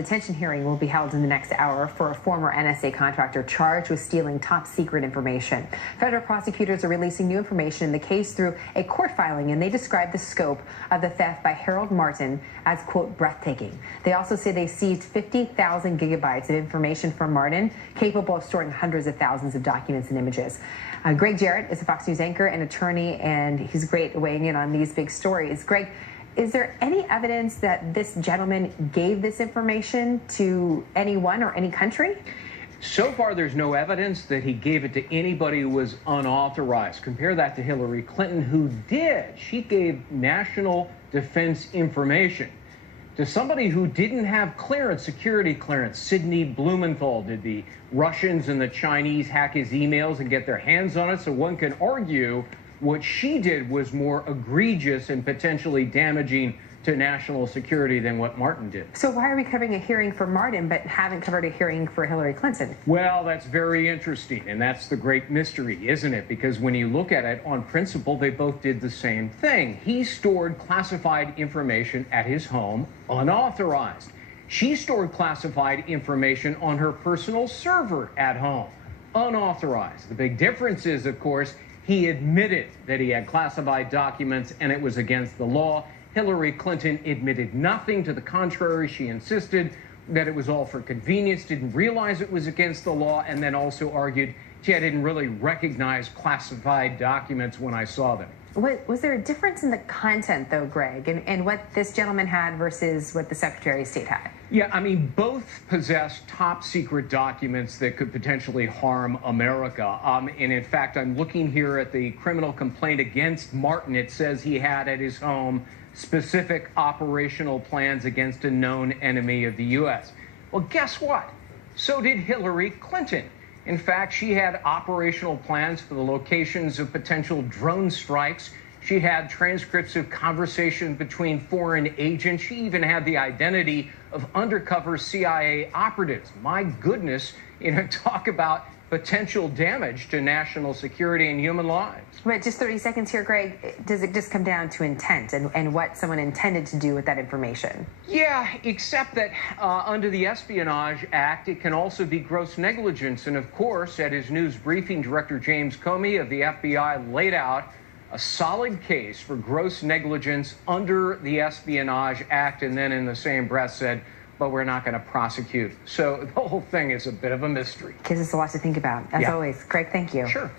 Detention hearing will be held in the next hour for a former NSA contractor charged with stealing top secret information. Federal prosecutors are releasing new information in the case through a court filing, and they describe the scope of the theft by Harold Martin as, quote, breathtaking. They also say they seized 50,000 gigabytes of information from Martin, capable of storing hundreds of thousands of documents and images. Greg Jarrett is a Fox News anchor and attorney, and he's great weighing in on these big stories. Greg, is there any evidence that this gentleman gave this information to anyone or any country? So far, there's no evidence that he gave it to anybody who was unauthorized. Compare that to Hillary Clinton, who did. She gave national defense information to somebody who didn't have clearance, security clearance. Sidney Blumenthal. Did the Russians and the Chinese hack his emails and get their hands on it? So one can argue what she did was more egregious and potentially damaging to national security than what Martin did. So why are we covering a hearing for Martin but haven't covered a hearing for Hillary Clinton? Well, that's very interesting, and that's the great mystery, isn't it? Because when you look at it on principle, they both did the same thing. He stored classified information at his home unauthorized. She stored classified information on her personal server at home unauthorized. The big difference is, of course, he admitted that he had classified documents and it was against the law. Hillary Clinton admitted nothing to the contrary. She insisted that it was all for convenience, didn't realize it was against the law, and then also argued, gee, I didn't really recognize classified documents when I saw them. Was there a difference in the content, though, Greg, and what this gentleman had versus what the Secretary of State had? Yeah, I mean, both possess top secret documents that could potentially harm America. And in fact, I'm looking here at the criminal complaint against Martin. It says he had at his home specific operational plans against a known enemy of the U.S. Well, guess what? So did Hillary Clinton. In fact, she had operational plans for the locations of potential drone strikes. She had transcripts of conversations between foreign agents. She even had the identity of undercover CIA operatives. My goodness, talk about potential damage to national security and human lives. But just 30 seconds here, Greg. Does it just come down to intent and what someone intended to do with that information? Yeah, except that under the Espionage Act, it can also be gross negligence. And of course, at his news briefing, Director James Comey of the FBI laid out a solid case for gross negligence under the Espionage Act, and then in the same breath said, but we're not going to prosecute. So the whole thing is a bit of a mystery. Gives us a lot to think about. As always, Greg, thank you. Sure.